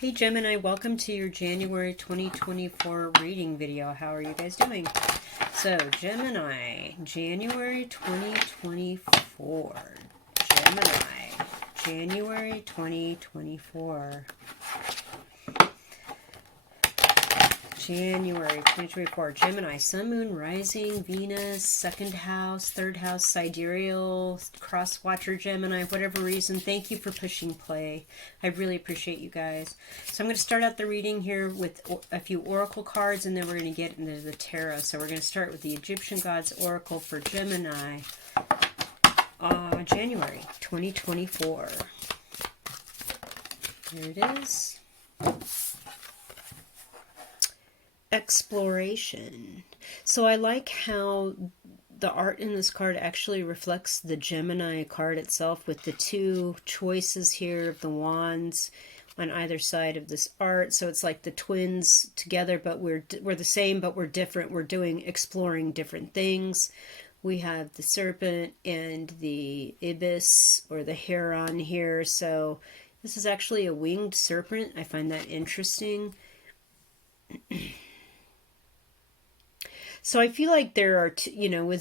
Hey Gemini, welcome to your January 2024 reading video. How are you guys doing? So, Gemini, January 2024. Gemini, January 2024. January 2024. Gemini, Sun, Moon, Rising, Venus, second house, third house, sidereal, cross watcher Gemini, whatever reason. Thank you for pushing play. I really appreciate you guys. So I'm going to start out the reading here with a few oracle cards, and then we're going to get into the tarot. So we're going to start with the Egyptian Gods Oracle for Gemini, January 2024. Here it is. Exploration. So I like how the art in this card actually reflects the Gemini card itself, with the two choices here of the wands on either side of this art. So it's like the twins together, but we're the same, but we're different. We're doing exploring different things. We have the serpent and the ibis or the heron here. So this is actually a winged serpent. I find that interesting. So I feel like there are,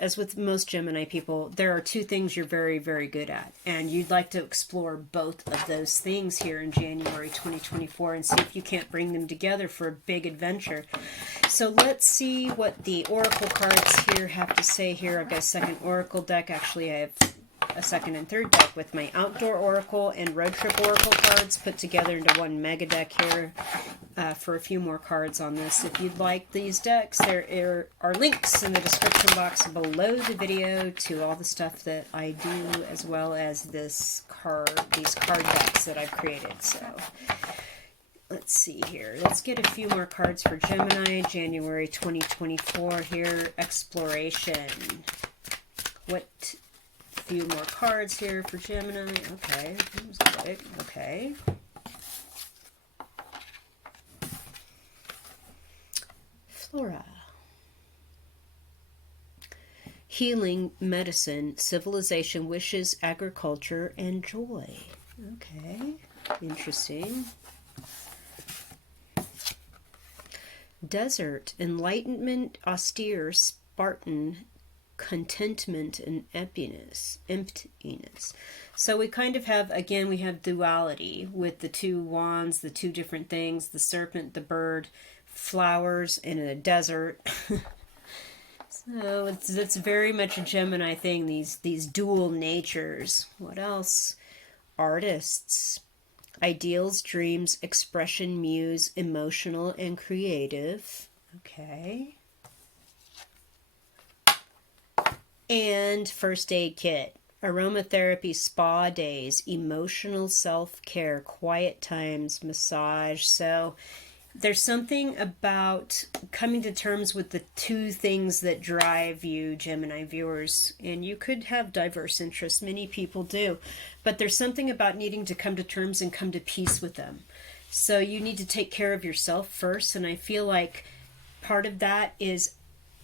as with most Gemini people, there are two things you're very, very good at. And you'd like to explore both of those things here in January 2024 and see if you can't bring them together for a big adventure. So let's see what the oracle cards here have to say here. I've got a second oracle deck. Actually, I have a second and third deck with my outdoor oracle and road trip oracle cards put together into one mega deck here. For a few more cards on this. If you'd like these decks, there are links in the description box below the video to all the stuff that I do, as well as these card decks that I've created. So let's see here. Let's get a few more cards for Gemini, January 2024 here. Exploration. What few more cards here for Gemini? Okay, that was quick. Okay. Flora. Healing, medicine, civilization, wishes, agriculture, and joy. Okay, interesting. Desert, enlightenment, austere, Spartan, contentment, and emptiness. So we kind of have, again, we have duality with the two wands, the two different things, the serpent, the bird, flowers in a desert. So it's very much a Gemini thing, these dual natures. What else? Artists, ideals, dreams, expression, muse, emotional, and creative. Okay. And first aid kit, aromatherapy, spa days, emotional self-care, quiet times, massage. So there's something about coming to terms with the two things that drive you, Gemini viewers. And you could have diverse interests. Many people do. But there's something about needing to come to terms and come to peace with them. So you need to take care of yourself first. And I feel like part of that is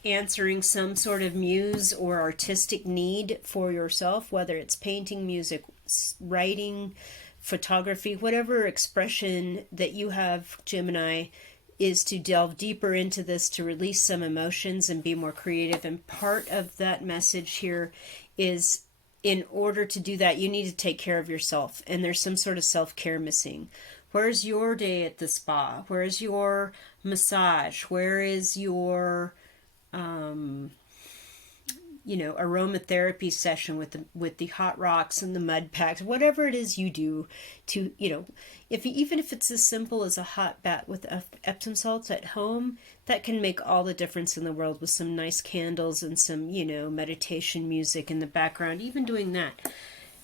answering some sort of muse or artistic need for yourself, whether it's painting, music, writing, photography, whatever expression that you have, Gemini, is to delve deeper into this, to release some emotions and be more creative. And part of that message here is, in order to do that, you need to take care of yourself. And there's some sort of self-care missing. Where's your day at the spa? Where's your massage? Where is your aromatherapy session with the hot rocks and the mud packs, whatever it is you do to, even if it's as simple as a hot bath with Epsom salts at home, that can make all the difference in the world, with some nice candles and some, meditation music in the background, even doing that.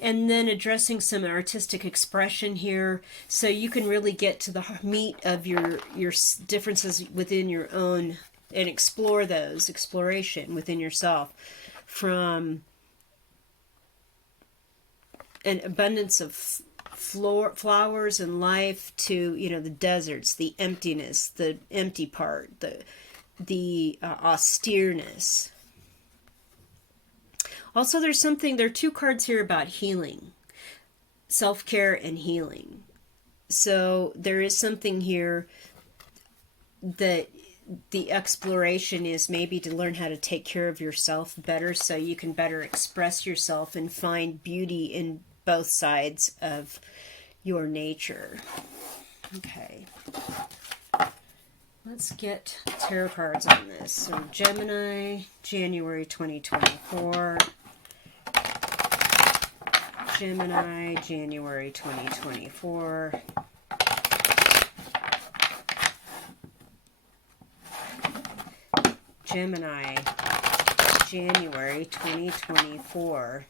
And then addressing some artistic expression here, so you can really get to the meat of your differences within your own and explore those, exploration within yourself, from an abundance of flowers and life to, the deserts, the emptiness, the empty part, the austereness. Also, there are two cards here about healing, self-care and healing. So there is something here that the exploration is maybe to learn how to take care of yourself better so you can better express yourself and find beauty in both sides of your nature. Okay. Let's get tarot cards on this. So Gemini, January 2024. Gemini, January 2024. Gemini, January 2024.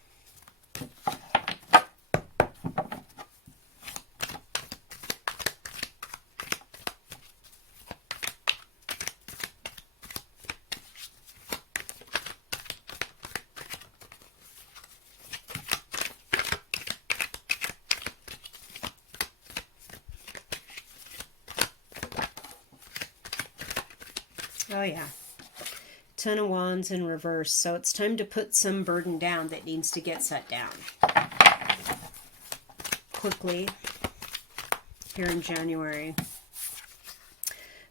Oh yeah. Ten of Wands in reverse. So it's time to put some burden down that needs to get set down quickly here in January.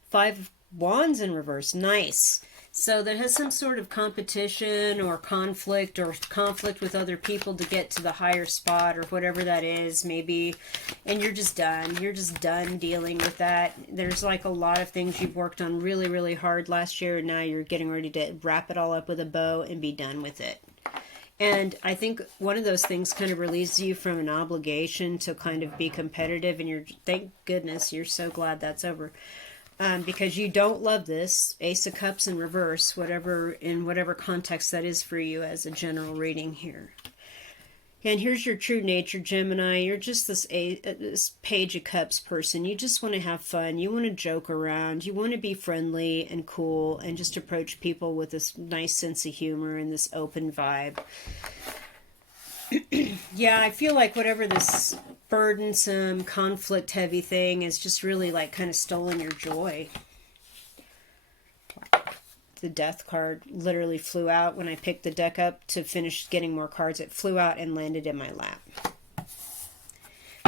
Five of Wands in reverse. Nice. So that has some sort of competition or conflict with other people to get to the higher spot or whatever that is, maybe. And you're just done. You're just done dealing with that. There's like a lot of things you've worked on really, really hard last year, and now you're getting ready to wrap it all up with a bow and be done with it. And I think one of those things kind of relieves you from an obligation to kind of be competitive, and thank goodness, you're so glad that's over. Because you don't love this. Ace of Cups in reverse, in whatever context that is for you as a general reading here. And here's your true nature, Gemini. You're just this Page of Cups person. You just want to have fun. You want to joke around. You want to be friendly and cool and just approach people with this nice sense of humor and this open vibe. Yeah, I feel like whatever this burdensome, conflict-heavy thing is just really like kind of stolen your joy. The Death card literally flew out when I picked the deck up to finish getting more cards. It flew out and landed in my lap.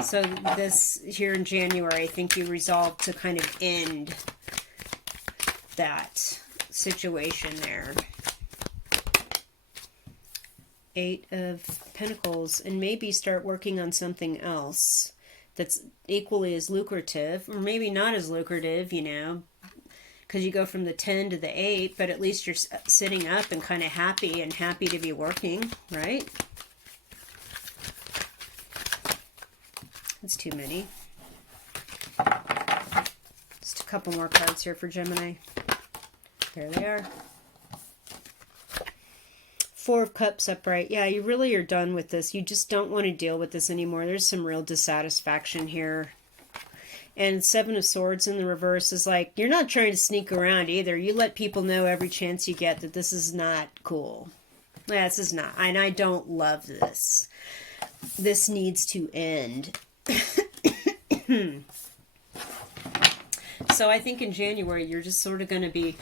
So this here in January, I think you resolved to kind of end that situation there. Eight of Pentacles, and maybe start working on something else that's equally as lucrative, or maybe not as lucrative, you know, because you go from the 10 to the 8, but at least you're sitting up and kind of happy to be working, right? That's too many. Just a couple more cards here for Gemini. There they are. Four of Cups upright. Yeah, you really are done with this. You just don't want to deal with this anymore. There's some real dissatisfaction here. And Seven of Swords in the reverse is like, you're not trying to sneak around either. You let people know every chance you get that this is not cool. Yeah, this is not. And I don't love this. This needs to end. So I think in January, you're just sort of going to be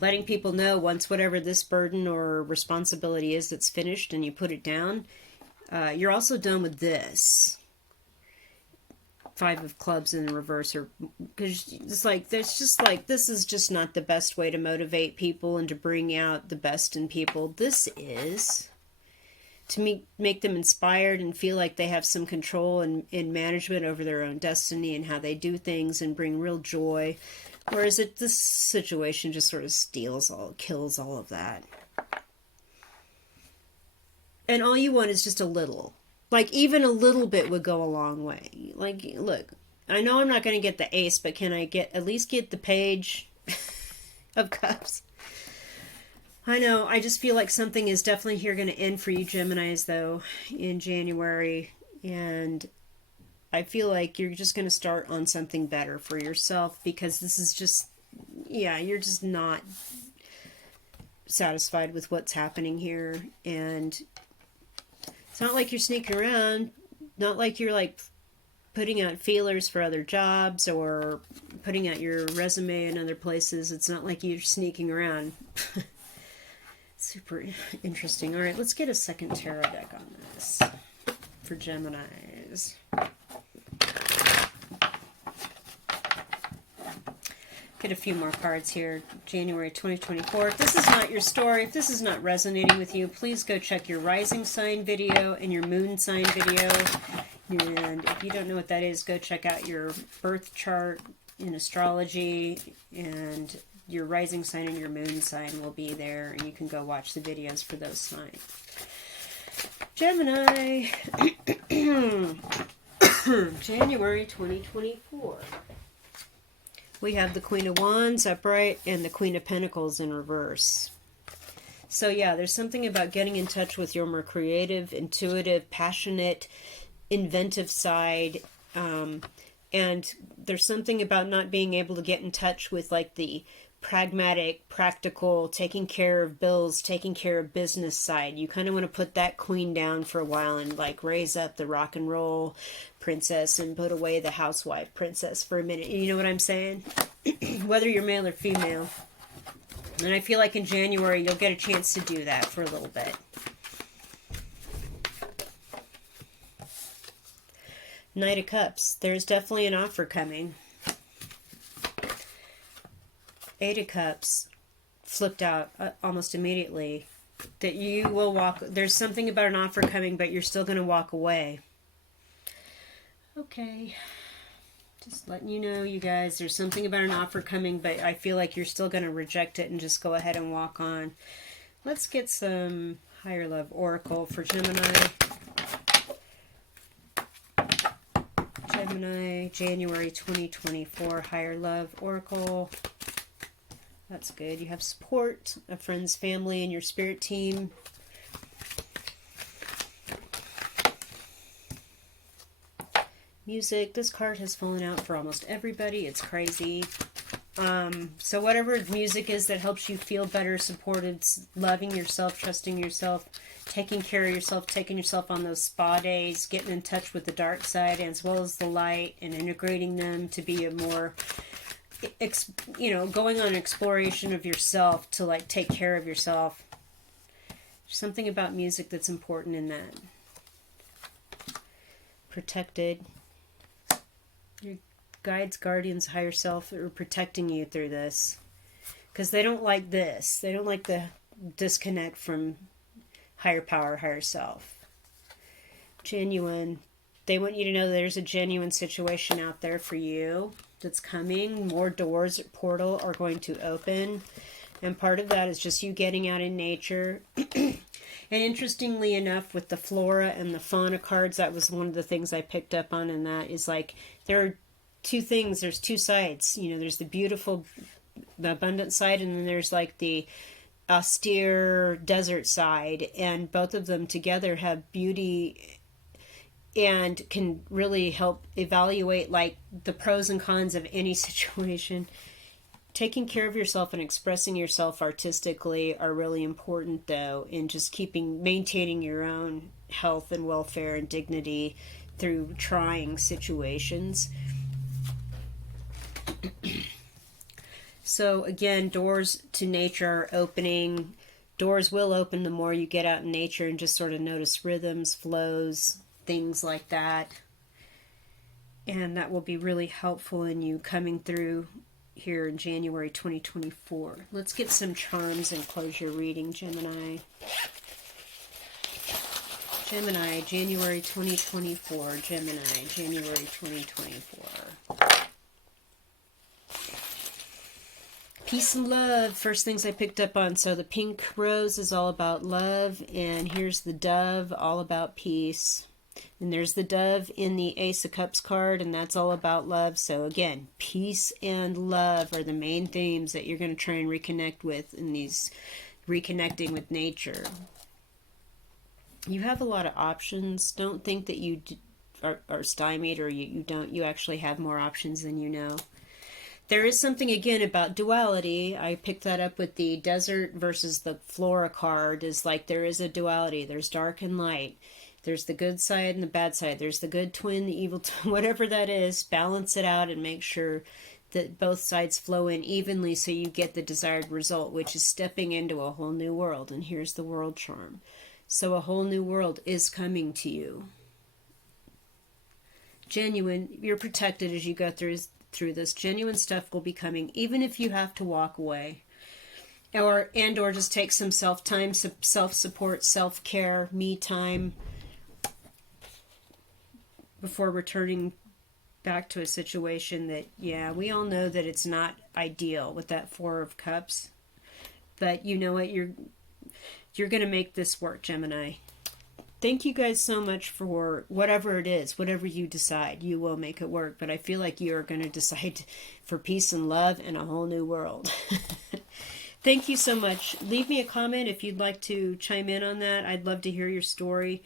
letting people know once whatever this burden or responsibility is that's finished and you put it down, you're also done with this. Five of Clubs in the reverse, or because it's like there's just like this is just not the best way to motivate people and to bring out the best in people. This is to make them inspired and feel like they have some control and management over their own destiny and how they do things and bring real joy. Whereas this situation just sort of kills all of that. And all you want is just a little. Like, even a little bit would go a long way. Like, look, I know I'm not going to get the Ace, but can I at least get the Page of Cups? I know, I just feel like something is definitely here going to end for you Geminis, though, in January. And I feel like you're just going to start on something better for yourself, because this is just, yeah, you're just not satisfied with what's happening here. And it's not like you're sneaking around, not like you're like putting out feelers for other jobs or putting out your resume in other places. It's not like you're sneaking around. Super interesting. All right, let's get a second tarot deck on this for Geminis. Get a few more cards here. January 2024. If this is not your story, if this is not resonating with you, please go check your rising sign video and your moon sign video. And if you don't know what that is, go check out your birth chart in astrology, and your rising sign and your moon sign will be there, and you can go watch the videos for those signs. Gemini, January 2024. We have the Queen of Wands upright and the Queen of Pentacles in reverse. So yeah, there's something about getting in touch with your more creative, intuitive, passionate, inventive side. And there's something about not being able to get in touch with like the pragmatic, practical, taking care of bills, taking care of business side. You kind of want to put that queen down for a while and like raise up the rock and roll princess and put away the housewife princess for a minute. You know what I'm saying? Whether you're male or female. And I feel like in January you'll get a chance to do that for a little bit. Knight of Cups. There's definitely an offer coming. Eight of Cups flipped out almost immediately. That you will walk. There's something about an offer coming, but you're still going to walk away. Okay. Just letting you know, you guys, there's something about an offer coming, but I feel like you're still going to reject it and just go ahead and walk on. Let's get some Higher Love Oracle for Gemini. Gemini, January 2024, Higher Love Oracle. That's good. You have support of friends, family, and your spirit team. Music. This card has fallen out for almost everybody. It's crazy. So whatever music is that helps you feel better, supported, loving yourself, trusting yourself, taking care of yourself, taking yourself on those spa days, getting in touch with the dark side as well as the light, and integrating them to be a more, going on an exploration of yourself to like take care of yourself. There's something about music that's important in that. Protected. Your guides, guardians, higher self are protecting you through this. Because they don't like this. They don't like the disconnect from higher power, higher self. Genuine. They want you to know there's a genuine situation out there for you that's coming. More doors at portal are going to open. And part of that is just you getting out in nature. And interestingly enough, with the flora and the fauna cards, that was one of the things I picked up on, and that is like, there are two things, there's two sides. There's the beautiful, the abundant side, and then there's like the austere desert side, and both of them together have beauty and can really help evaluate like the pros and cons of any situation. Taking care of yourself and expressing yourself artistically are really important, though, in just maintaining your own health and welfare and dignity through trying situations. So again, doors to nature are opening. Doors will open the more you get out in nature and just sort of notice rhythms, flows, things like that. And that will be really helpful in you coming through here in January 2024. Let's get some charms and close your reading, Gemini. Gemini, January 2024. Gemini, January 2024. Peace and love. First things I picked up on. So the pink rose is all about love. And here's the dove, all about peace. And there's the dove in the Ace of Cups card, and that's all about love. So again, peace and love are the main themes that you're going to try and reconnect with in these reconnecting with nature. You have a lot of options. Don't think that you are stymied or you don't. You actually have more options than you know. There is something, again, about duality. I picked that up with the desert versus the flora card. Is like there is a duality. There's dark and light. There's the good side and the bad side. There's the good twin, the evil twin, whatever that is. Balance it out and make sure that both sides flow in evenly so you get the desired result, which is stepping into a whole new world. And here's the world charm. So a whole new world is coming to you. Genuine, you're protected as you go through through this. Genuine stuff will be coming, even if you have to walk away. Or just take some self-time, self-support, self-care, me time before returning back to a situation that, yeah, we all know that it's not ideal with that Four of Cups. But you know what? You're going to make this work, Gemini. Thank you guys so much for whatever it is, whatever you decide, you will make it work. But I feel like you're going to decide for peace and love in a whole new world. Thank you so much. Leave me a comment if you'd like to chime in on that. I'd love to hear your story.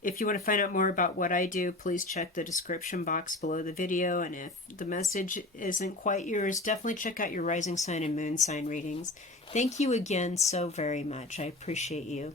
If you want to find out more about what I do, please check the description box below the video. And if the message isn't quite yours, definitely check out your rising sign and moon sign readings. Thank you again so very much. I appreciate you.